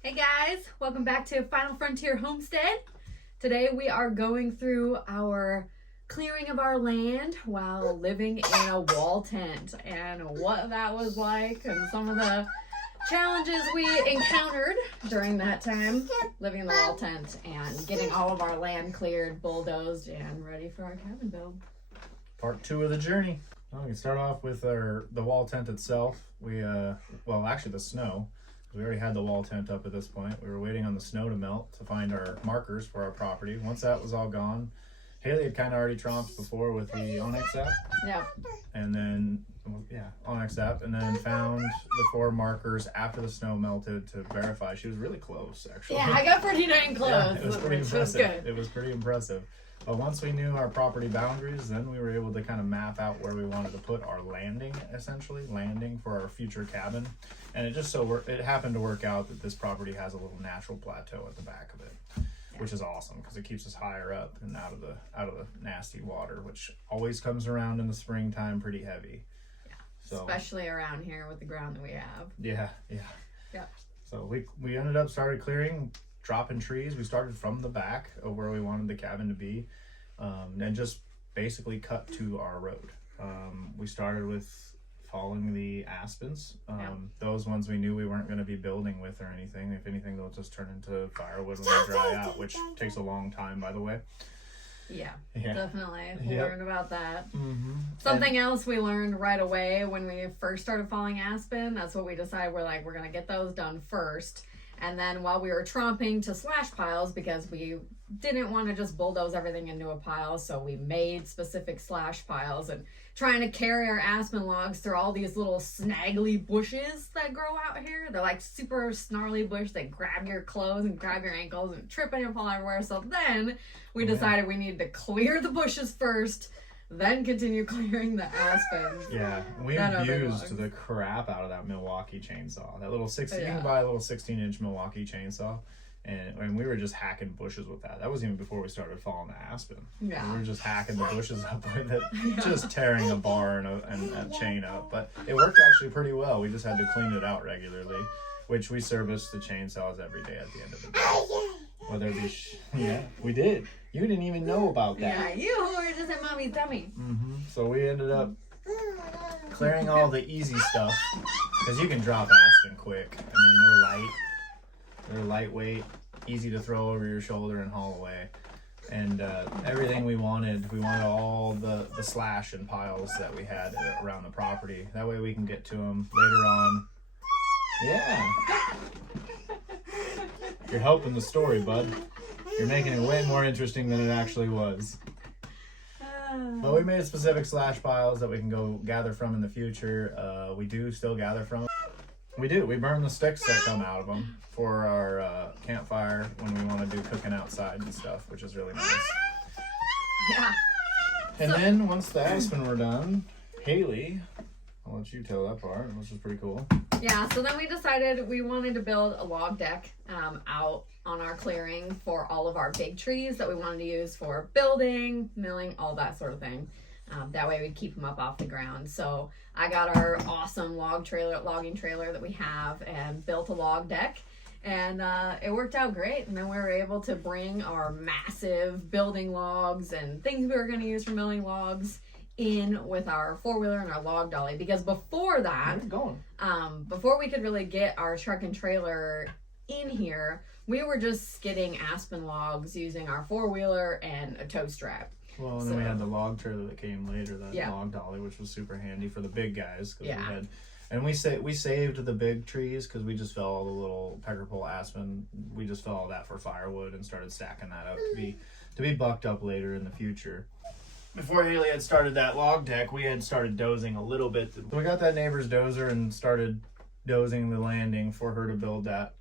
Hey guys, welcome back to Final Frontier Homestead. Today we are going through our clearing of our land while living in a wall tent and what that was like and some of the challenges we encountered during that time living in the wall tent and getting all of our land cleared, bulldozed, and ready for our cabin build. Part 2 of the journey. Well, we can start off with the wall tent itself. Actually the snow. We already had the wall tent up at this point. We were waiting on the snow to melt to find our markers for our property. Once that was all gone, Haley had kind of already tromped before with the Onyx app. Yeah. And then, Onyx app, and then found the 4 markers after the snow melted to verify. She was really close, actually. Yeah, I got pretty dang close. Yeah, it was pretty impressive. Good. It was pretty impressive. But once we knew our property boundaries, then we were able to kind of map out where we wanted to put our landing for our future cabin. And it happened to work out that this property has a little natural plateau at the back of it, which is awesome because it keeps us higher up and out of the nasty water, which always comes around in the springtime pretty heavy. Yeah. So, especially around here with the ground that we have. Yeah. So we ended up started clearing, dropping trees. We started from the back of where we wanted the cabin to be, and just basically cut to our road. We started with following the aspens. Those ones we knew we weren't going to be building with or anything. If anything, they'll just turn into firewood when they dry out, which takes a long time, by the way. Yeah. Definitely. We learned about that. Mm-hmm. Something else we learned right away when we first started following aspen, that's what we decided. We're going to get those done first. And then while we were tromping to slash piles, because we didn't want to just bulldoze everything into a pile, so we made specific slash piles and trying to carry our aspen logs through all these little snaggly bushes that grow out here. They're like super snarly bush. They grab your clothes and grab your ankles and trip and fall everywhere. So then we decided we needed to clear the bushes first, then continue clearing the aspens. Yeah, we abused the crap out of that Milwaukee chainsaw. That little 16-inch Milwaukee chainsaw. And we were just hacking bushes with that. That wasn't even before we started falling the aspen. Yeah. We were just hacking the bushes up with it, just tearing a bar and a chain up. But it worked actually pretty well. We just had to clean it out regularly, which we serviced the chainsaws every day at the end of the day. Whether it be we did. You didn't even know about that. Yeah, you were just in mommy's tummy. Mm-hmm. So we ended up clearing all the easy stuff because you can drop aspen quick. I mean, they're lightweight, easy to throw over your shoulder and haul away. And everything we wanted all the slash and piles that we had around the property. That way we can get to them later on. Yeah. You're helping the story, bud. You're making it way more interesting than it actually was. But we made specific slash piles that we can go gather from in the future. We do still gather from them. We do. We burn the sticks that come out of them for our campfire when we want to do cooking outside and stuff, which is really nice. Yeah. And then once the aspen were done, Haley, I'll let you tell that part, which is pretty cool. Yeah, so then we decided we wanted to build a log deck out on our clearing for all of our big trees that we wanted to use for building, milling, all that sort of thing. That way we'd keep them up off the ground. So I got our awesome logging trailer that we have and built a log deck. And it worked out great. And then we were able to bring our massive building logs and things we were going to use for milling logs in with our 4-wheeler and our log dolly. Because before that, before we could really get our truck and trailer in here, we were just skidding aspen logs using our 4-wheeler and a tow strap. Well, and then we had the log trailer that came later, log dolly, which was super handy for the big guys. We saved the big trees because we just fell all the little pecker pole aspen. We just fell all that for firewood and started stacking that up to be bucked up later in the future. Before Haley had started that log deck, we had started dozing a little bit. We got that neighbor's dozer and started dozing the landing for her to build that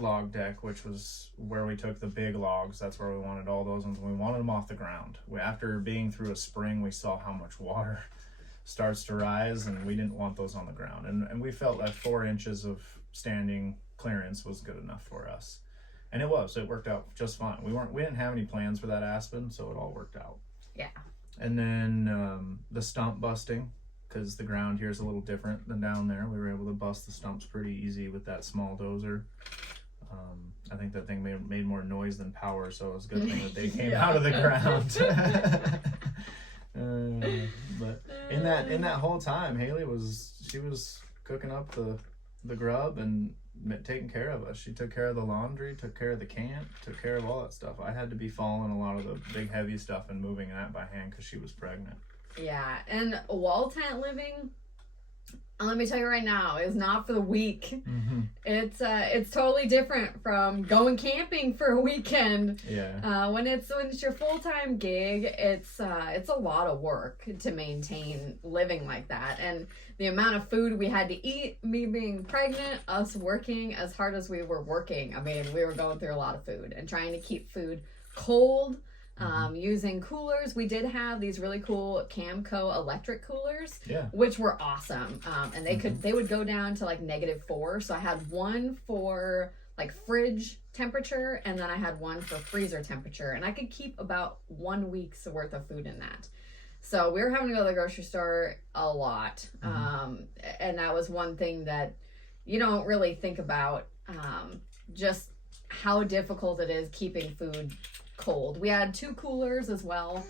log deck, which was where we took the big logs. That's where we wanted all those ones. We wanted them off the ground. After being through a spring, we saw how much water starts to rise, and we didn't want those on the ground. And we felt that 4 inches of standing clearance was good enough for us. And it worked out just fine. We didn't have any plans for that aspen, so it all worked out. Yeah. And then the stump busting, because the ground here is a little different than down there. We were able to bust the stumps pretty easy with that small dozer. I think that thing made more noise than power, so it was a good thing that they came out of the ground. But in that whole time, Haley was cooking up the grub and taking care of us. She took care of the laundry, took care of the camp, took care of all that stuff. I had to be following a lot of the big heavy stuff and moving that by hand because she was pregnant. Yeah, and wall tent living, let me tell you right now, is not for the weak. Mm-hmm. It's totally different from going camping for a weekend. Yeah. When it's your full-time gig, it's a lot of work to maintain living like that, and the amount of food we had to eat, me being pregnant, us working as hard as we were working. I mean, we were going through a lot of food and trying to keep food cold. Using coolers. We did have these really cool Camco electric coolers, which were awesome. And they would go down to like -4. So I had one for like fridge temperature, and then I had one for freezer temperature, and I could keep about 1 week's worth of food in that. So we were having to go to the grocery store a lot. And that was one thing that you don't really think about, just how difficult it is keeping food cold. We had 2 coolers as well.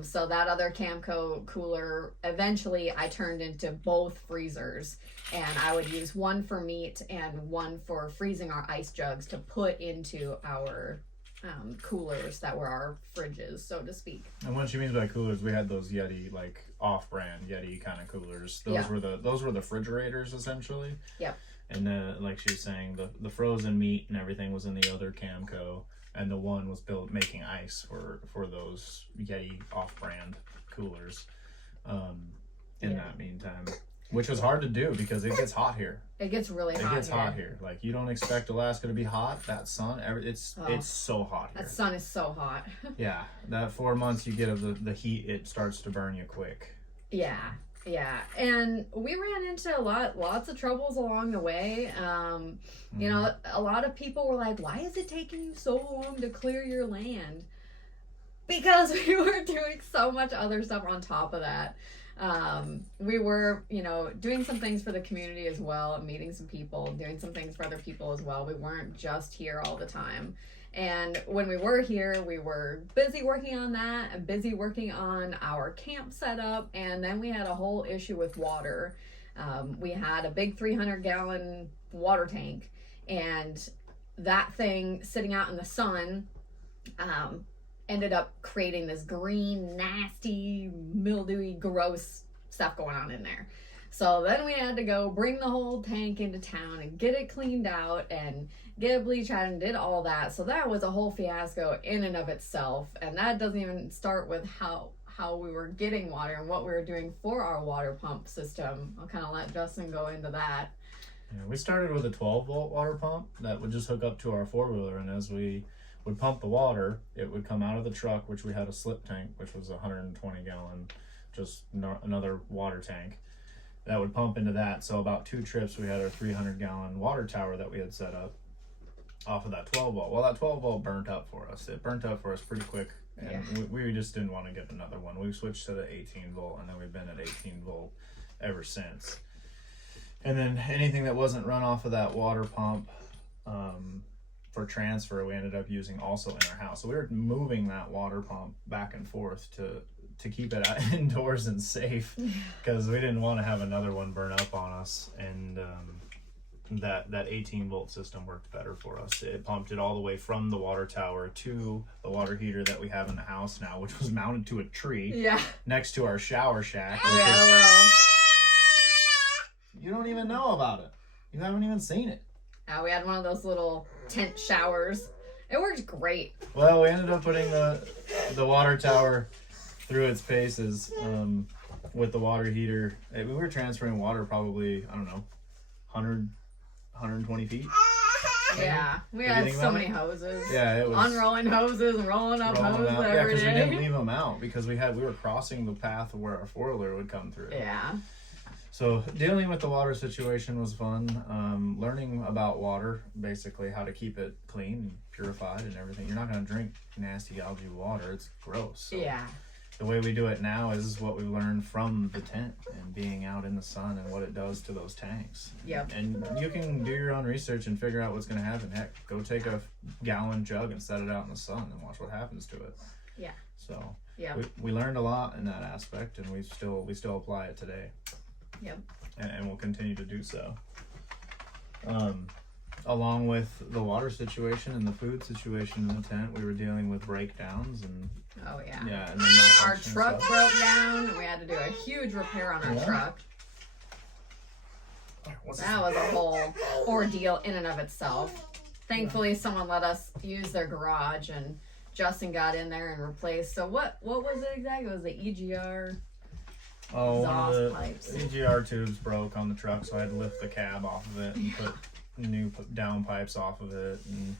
So that other Camco cooler, eventually I turned into both freezers, and I would use one for meat and one for freezing our ice jugs to put into our coolers that were our fridges, so to speak. And what she means by coolers, we had those Yeti, like off-brand Yeti kind of coolers. Those were the refrigerators essentially. Yep. And like she was saying, the frozen meat and everything was in the other Camco. And the one was built making ice for those Yeti off-brand coolers. In that meantime, which was hard to do because it gets hot here. It gets really hot. It gets hot here. Like, you don't expect Alaska to be hot. That sun, it's so hot here. That sun is so hot. Yeah, that 4 months you get of the heat, it starts to burn you quick. Yeah. Yeah, and we ran into lots of troubles along the way. You know, a lot of people were like, why is it taking you so long to clear your land? Because we were doing so much other stuff on top of that. We were, doing some things for the community as well, meeting some people, doing some things for other people as well. We weren't just here all the time. And when we were here, we were busy working on that and busy working on our camp setup. And then we had a whole issue with water. We had a big 300-gallon water tank, and that thing sitting out in the sun ended up creating this green, nasty, mildewy, gross stuff going on in there. So then we had to go bring the whole tank into town and get it cleaned out and get it bleached out and did all that. So that was a whole fiasco in and of itself. And that doesn't even start with how we were getting water and what we were doing for our water pump system. I'll kind of let Justin go into that. Yeah, we started with a 12-volt water pump that would just hook up to our four-wheeler, and as we would pump the water, it would come out of the truck, which we had a slip tank, which was a 120-gallon, just another water tank. That would pump into that. So about 2 trips, we had our 300-gallon water tower that we had set up off of that 12-volt. Well, that 12-volt burnt up for us. It burnt up for us pretty quick, and we just didn't want to get another one. We switched to the 18-volt, and then we've been at 18-volt ever since. And then anything that wasn't run off of that water pump for transfer, we ended up using also in our house. So we were moving that water pump back and forth to keep it indoors and safe, because we didn't want to have another one burn up on us. And that 18-volt system worked better for us. It pumped it all the way from the water tower to the water heater that we have in the house now, which was mounted to a tree next to our shower shack. You don't even know about it. You haven't even seen it. We had one of those little tent showers. It worked great. Well, we ended up putting the water tower through its paces with the water heater. We were transferring water probably, I don't know, 120 feet. Yeah, we had so many hoses. Yeah, it was unrolling hoses and rolling up hoses every day. Yeah, because we didn't leave them out because we were crossing the path of where our four-wheeler would come through. Yeah. So dealing with the water situation was fun. Learning about water, basically how to keep it clean and purified and everything. You're not going to drink nasty algae water. It's gross. So yeah. the way we do it now is what we learned from the tent and being out in the sun and what it does to those tanks. Yep. And you can do your own research and figure out what's going to happen. Heck, go take a gallon jug and set it out in the sun and watch what happens to it. Yeah. So yeah, we learned a lot in that aspect, and we still apply it today. Yep. And we'll continue to do so. Along with the water situation and the food situation in the tent, we were dealing with breakdowns and yeah, and then our truck broke down, and we had to do a huge repair on our truck. That was a whole ordeal in and of itself. Thankfully, someone let us use their garage, and Justin got in there and replaced. So what was it exactly? It was the EGR exhaust pipes. EGR tubes broke on the truck, so I had to lift the cab off of it and put new down pipes off of it. And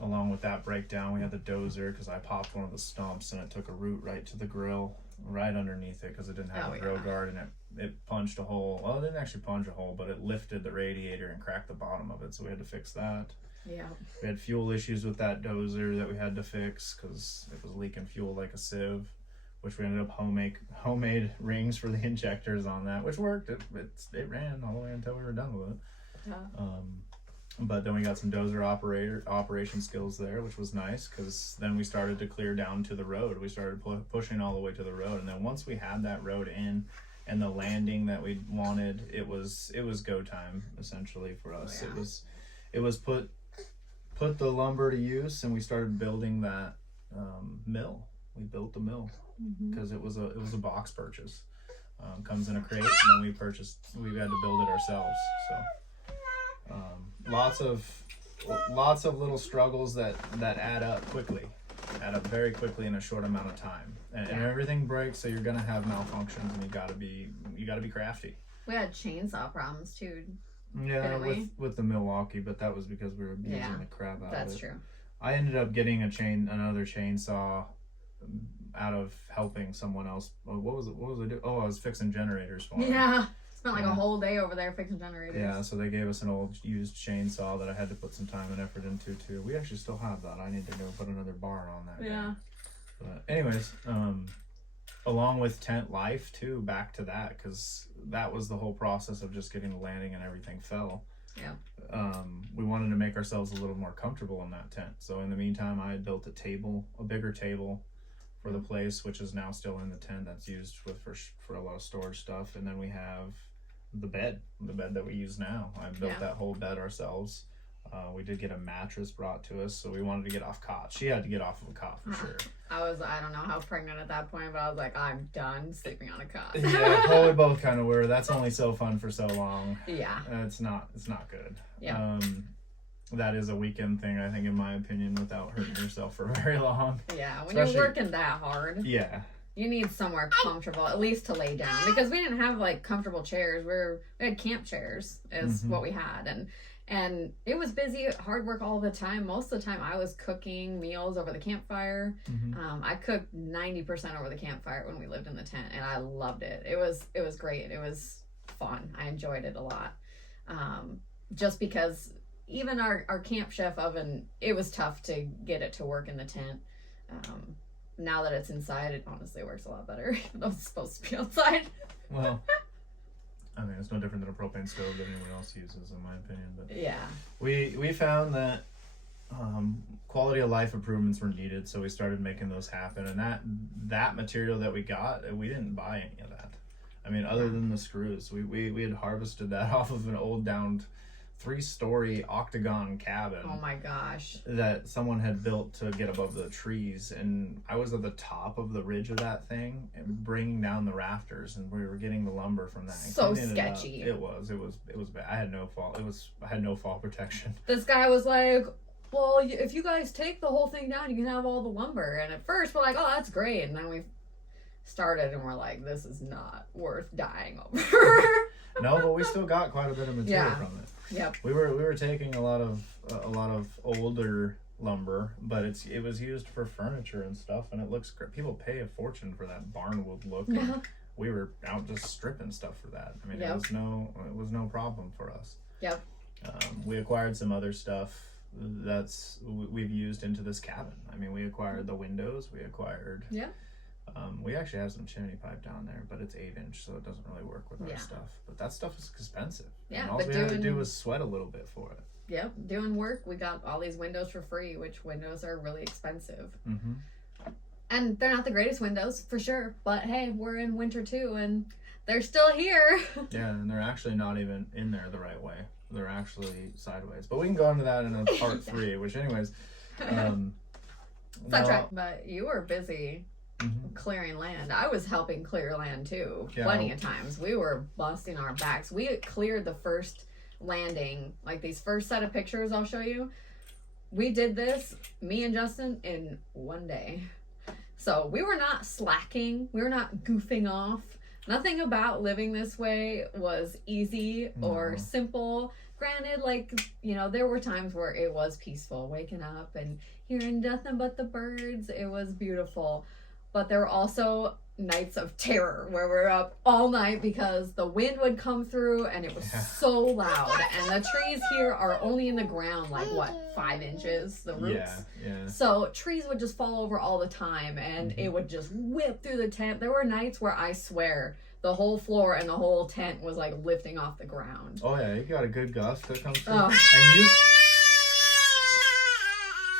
along with that breakdown, we had the dozer because I popped one of the stumps and it took a root right to the grill, right underneath it because it didn't have a grill guard, and it punched a hole. Well, it didn't actually punch a hole, but it lifted the radiator and cracked the bottom of it, so we had to fix that. Yeah. We had fuel issues with that dozer that we had to fix because it was leaking fuel like a sieve, which we ended up homemade rings for the injectors on that, which worked. It ran all the way until we were done with it. Yeah. But then we got some dozer operation skills there, which was nice because then we started to clear down to the road. We started pushing all the way to the road, and then once we had that road in and the landing that we wanted, it was go time essentially for us. Yeah. It was put the lumber to use, and we started building that mill. We built the mill because it was a box purchase. Comes in a crate, and then we had to build it ourselves. So lots of little struggles that add up very quickly in a short amount of time, and everything breaks, so you're gonna have malfunctions, and you gotta be crafty. We had chainsaw problems too. Yeah, with the Milwaukee, but that was because we were abusing the crap out of it. That's true. I ended up getting another chainsaw out of helping someone else. What was I doing? Oh, I was fixing generators for them. Yeah. Spent like a whole day over there fixing generators. Yeah, so they gave us an old used chainsaw that I had to put some time and effort into too. We actually still have that. I need to go put another bar on that. Yeah. But anyways, along with tent life too, back to that, because that was the whole process of just getting the landing and everything fell. Yeah. We wanted to make ourselves a little more comfortable in that tent. So in the meantime, I had built a bigger table for the place, which is now still in the tent that's used for a lot of storage stuff. And then we have the bed that we use now. I built that whole bed ourselves. We did get a mattress brought to us, so we wanted to get off cot. She had to get off of a cot for sure. I don't know how pregnant at that point, but I was like, I'm done sleeping on a cot. Yeah, well, we both kind of were. That's only so fun for so long. Yeah. It's not good. Yeah. That is a weekend thing, I think, in my opinion, without hurting yourself for very long. Yeah, when you're working that hard. Yeah. You need somewhere comfortable, at least to lay down, because we didn't have like comfortable chairs. We had camp chairs is what we had, and it was busy, hard work all the time. Most of the time I was cooking meals over the campfire. I cooked 90% over the campfire when we lived in the tent, and I loved it. It was great. It was fun. I enjoyed it a lot. Just because even our camp chef oven, it was tough to get it to work in the tent. Now that it's inside, it honestly works a lot better, even though it's supposed to be outside. Well, I mean, it's no different than a propane stove that anyone else uses, in my opinion. But yeah, we found that quality of life improvements were needed, so we started making those happen. And that material that we got, we didn't buy any of that. I mean, other than the screws, we had harvested that off of an old downed 3-story octagon cabin. Oh my gosh. That someone had built to get above the trees, and I was at the top of the ridge of that thing and bringing down the rafters, and we were getting the lumber from that. So sketchy. It was bad. I had no fall. I had no fall protection. This guy was like, well, if you guys take the whole thing down, you can have all the lumber. And at first we're like, oh, that's great. And then we started and we're like, this is not worth dying over. No, but we still got quite a bit of material from it. Yep. We were taking a lot of older lumber, but it was used for furniture and stuff, and it looks great. People pay a fortune for that barnwood look. Yeah. We were out just stripping stuff for that. I mean, it was no problem for us. Yep. We acquired some other stuff we've used into this cabin. I mean, we acquired the windows. We acquired We actually have some chimney pipe down there, but it's 8-inch, so it doesn't really work with our stuff. But that stuff is expensive. Yeah, and all we had to do was sweat a little bit for it. Yep, doing work, we got all these windows for free, which windows are really expensive. Mm-hmm. And they're not the greatest windows, for sure. But hey, we're in winter too, and they're still here. Yeah, and they're actually not even in there the right way. They're actually sideways. But we can go into that in a part 3, which anyways. Sidetrack. But you were busy clearing land. I was helping clear land too, plenty of times. We were busting our backs. We cleared the first landing, like these first set of pictures I'll show you. We did this, me and Justin, in one day. So we were not slacking. We were not goofing off. Nothing about living this way was easy or simple. Granted, like, you know, there were times where it was peaceful, waking up and hearing nothing but the birds. It was beautiful. But there were also nights of terror where we were up all night because the wind would come through and it was so loud. And the trees here are only in the ground, like, what, 5 inches, the roots? Yeah. So trees would just fall over all the time and it would just whip through the tent. There were nights where I swear the whole floor and the whole tent was like lifting off the ground. Oh yeah, you got a good gust that comes through. Oh.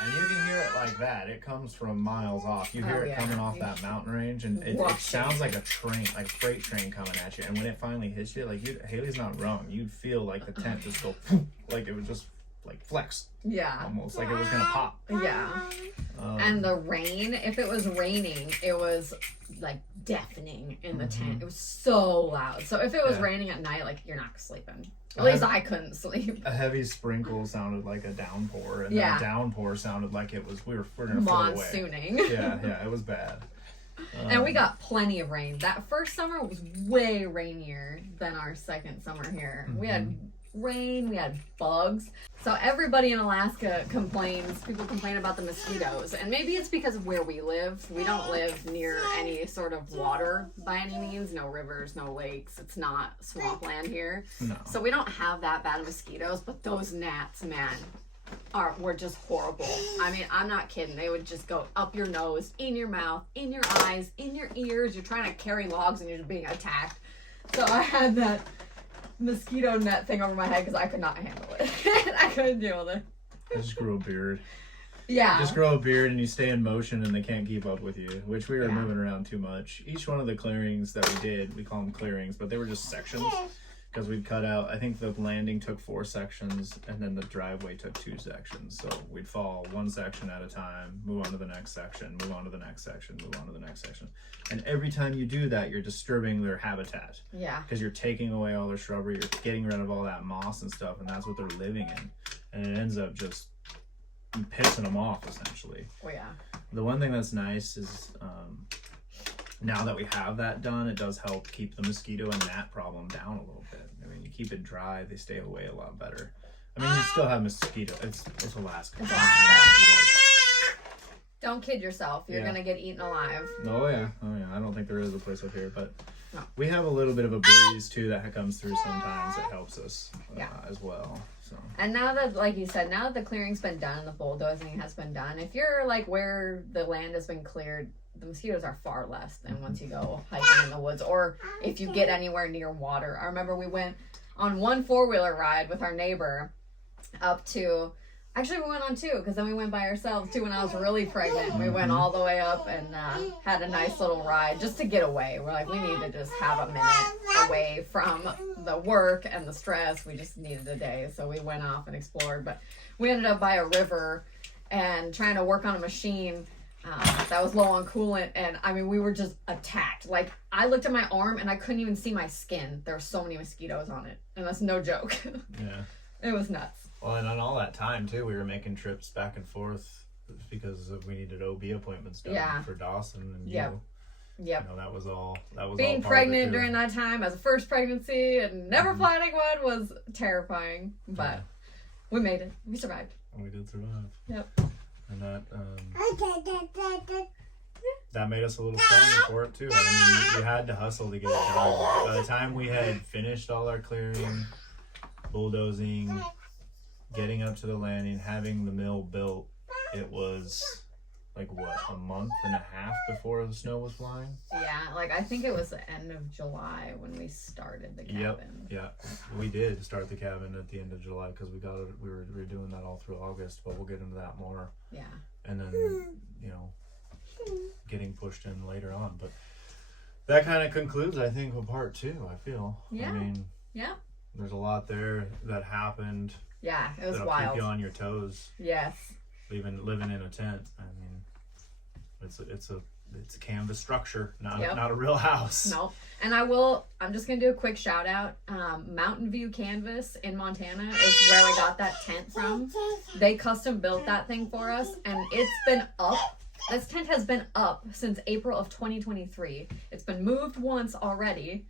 And you can hear it like that. It comes from miles off. You hear it coming off that mountain range, and it sounds like a train, like a freight train coming at you. And when it finally hits you, like Haley's not wrong. You'd feel like the tent just go, like it would just like flex. Yeah. Almost like it was gonna pop. Yeah. And the rain, if it was raining, it was like deafening in the tent. It was so loud. So if it was raining at night, like you're not sleeping. At least I couldn't sleep. A heavy sprinkle sounded like a downpour, and a downpour sounded like it was we're gonna float away. Monsooning. Yeah, it was bad. And we got plenty of rain. That first summer was way rainier than our second summer here. We had rain, we had bugs. So everybody in Alaska complains, people complain about the mosquitoes. And maybe it's because of where we live. We don't live near any sort of water by any means. No rivers, no lakes. It's not swampland here. No. So we don't have that bad mosquitoes, but those gnats, man, were just horrible. I mean, I'm not kidding. They would just go up your nose, in your mouth, in your eyes, in your ears. You're trying to carry logs and you're just being attacked. So I had that mosquito net thing over my head because I could not handle it. I couldn't deal with it. I just grew a beard. Yeah. Just grow a beard and you stay in motion and they can't keep up with you, which we were moving around too much. Each one of the clearings that we did, we call them clearings, but they were just sections because we'd cut out, I think the landing took 4 sections and then the driveway took 2 sections. So we'd fall one section at a time, move on to the next section, move on to the next section, move on to the next section. And every time you do that, you're disturbing their habitat. Yeah. Because you're taking away all their shrubbery, you're getting rid of all that moss and stuff, and that's what they're living in. And it ends up just pissing them off, essentially. Oh, yeah. The one thing that's nice is now that we have that done, it does help keep the mosquito and gnat problem down a little bit. I mean, you keep it dry, they stay away a lot better. I mean, you still have mosquito. It's Alaska. Don't kid yourself. You're going to get eaten alive. Oh, yeah. I don't think there is a place up here, but we have a little bit of a breeze, too, that comes through sometimes that helps us as well. So. And now that, like you said, now that the clearing's been done, the bulldozing has been done, if you're, like, where the land has been cleared, the mosquitoes are far less than once you go hiking in the woods or if you get anywhere near water. I remember we went on one 4-wheeler ride with our neighbor up to, actually we went on 2 because then we went by ourselves too when I was really pregnant. We went all the way up and had a nice little ride just to get away. We're like, we need to just have a minute away from the work and the stress. We just needed a day. So we went off and explored, but we ended up by a river and trying to work on a machine that was low on coolant, and I mean we were just attacked. Like I looked at my arm and I couldn't even see my skin. There were so many mosquitoes on it, and that's no joke. Yeah, it was nuts. Well, and on all that time too, we were making trips back and forth because we needed OB appointments done for Dawson and you. Yep. You know, that was all. Being pregnant during that time as a first pregnancy and never planning one was terrifying, but we made it. We survived. We did survive. Yep. And that made us a little stronger for it too. I mean, we had to hustle to get it done. By the time we had finished all our clearing, bulldozing, getting up to the landing, having the mill built, it was like what, a month and a half before the snow was flying. Yeah, like I think it was the end of July when we started the cabin. Yeah, we did start the cabin at the end of July because we were doing that all through August, but we'll get into that more. Yeah. And then, you know, getting pushed in later on, but that kind of concludes, I think, with part 2. I feel. Yeah. I mean, yeah. There's a lot there that happened. Yeah, it was that'll wild. Keep you on your toes. Yes. Living in a tent. I mean, it's a canvas structure, not a real house. No. And I'm just gonna do a quick shout out. Mountain View Canvas in Montana is where we got that tent from. They custom built that thing for us, and it's been up. This tent has been up since April of 2023. It's been moved once already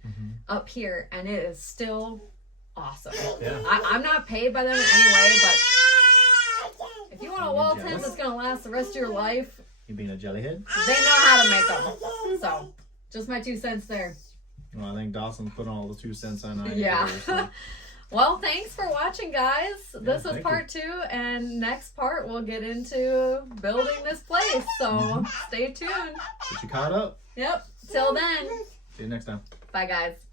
up here, and it is still awesome. Yeah. I'm not paid by them in any way, but if you want a wall tent that's going to last the rest of your life, you being a jellyhead? They know how to make them. So, just my 2 cents there. Well, I think Dawson's put all the 2 cents on. Yeah. So. Well, thanks for watching, guys. This was part 2, and next part we'll get into building this place. So stay tuned. Get you caught up. Yep. Till then. See you next time. Bye, guys.